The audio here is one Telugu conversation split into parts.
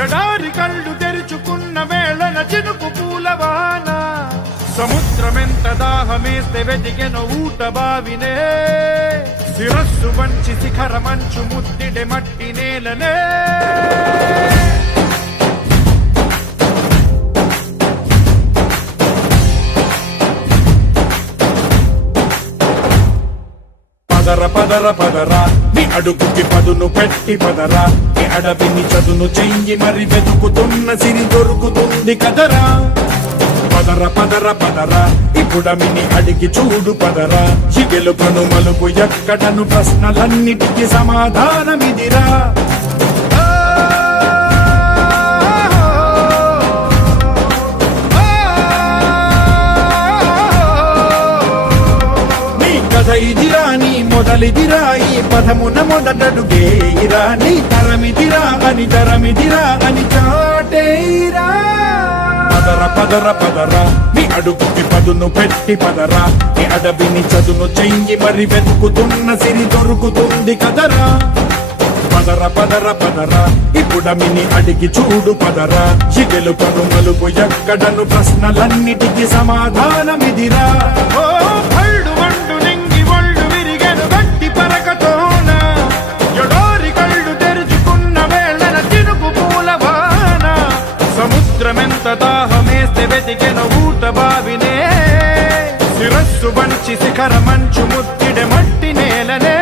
ఎడారి కళ్ళు తెరుచుకున్న వేళన చినుకు పూలవాన సముద్రమెంత దాహమేస్తే వెతికెను ఊట బావినే శిరస్సు వంచి శిఖర మంచు ముద్దిడే మట్టి నేలనే పదర పదర పదరా నీ అడుగుకి పదును పెట్టి పదరా నీ అడవిని చదును చెయ్యి మరి వెతుకుతున్న సిరి దొరుకుతుంది కదరా పదర పదర పదరా ఇప్పుడమిని అడిగి చూడు పదరా చిగెలుపను మలుపు ఎక్కడను ప్రశ్నలన్నిటికీ సమాధానమిదిరా ఇదిరా నీ మొదలిదిరా ఈ పదమున మొదటడుగేయిరా నీ తరమిదిరా అని చాటేరా పదర పదర పదరా నీ అడుగుకి పదును పెట్టి పదరా నీ అడవిని చదును చెయ్యి మరి వెతుకుతున్న సిరి దొరుకుతుంది కదరా పదర పదర పదరా ఇప్పుడమిని అడిగి చూడు పదరా చిగెలు పను మలుపు ఎక్కడను ప్రశ్నలన్నిటికీ సమాధానమిదిరా సముద్రమెంత దాహమేస్తే వెతికెను ఊట బావినే శిరస్సు వంచి శిఖర మంచు ముద్దిడే మట్టి నేలనే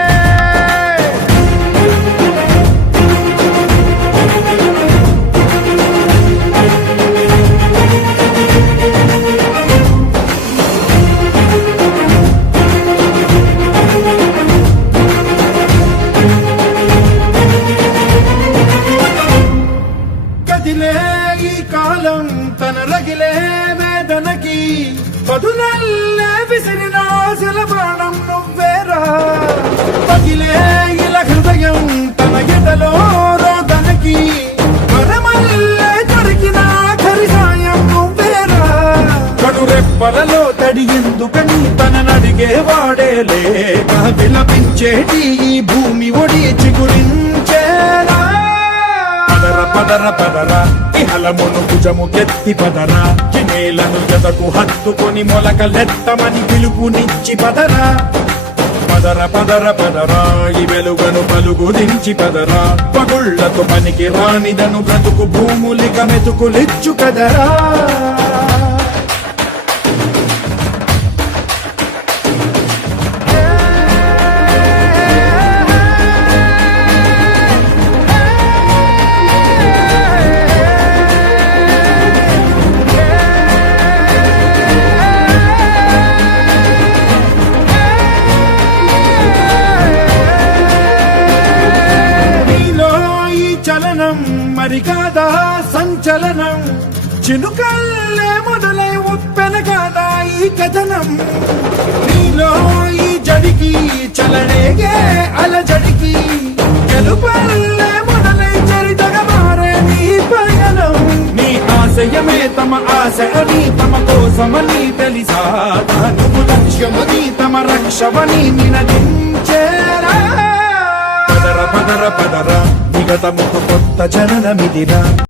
ఈ కాలం తన రగిలే వేదనకి పదునల్లే విసిరిన ఆశల బాణం నువ్వేరా పగిలే ఇలా హృదయం తన ఎదలో రోదనకి వరమల్లే దొరికిన ఆఖరి సాయం నువ్వేరా కడురెప్పలలో తడి ఎందుకని తననడిగే వాడే లేక విలపించేటి ఈ భూమి ఒడి చిగురించేరా పదర పదరా ఇహలమును భుజము కెత్తి పదరా నేలను ఎదకు హత్తుకొని మొలకలెత్తమని పిలుపునిచ్చి పదరా పదర పదర పదరా ఈ వెలుగను పలుగు దించి పదరా పగుళ్లకు పనికి రానిదను బ్రతుకు భూములిక మెతుకులిచ్చు కదరా మరి కాదా సంచలనం చినుకల్లే మొదలై ఉప్పెన కాదా ఈ కథనం నీలో ఈ జడికి చలనేగే అలజడికి గెలుపల్లే మొదలై చరితగా మారే నీ పయనం నీ ఆశయమే తమ ఆశ అని తమ కోసమని తెలిసా నువ్వు లక్ష్యమని తమ రక్షమని నినదించేరా పదర పదర పదరా విగతముకు కొత్త జననమిదిరా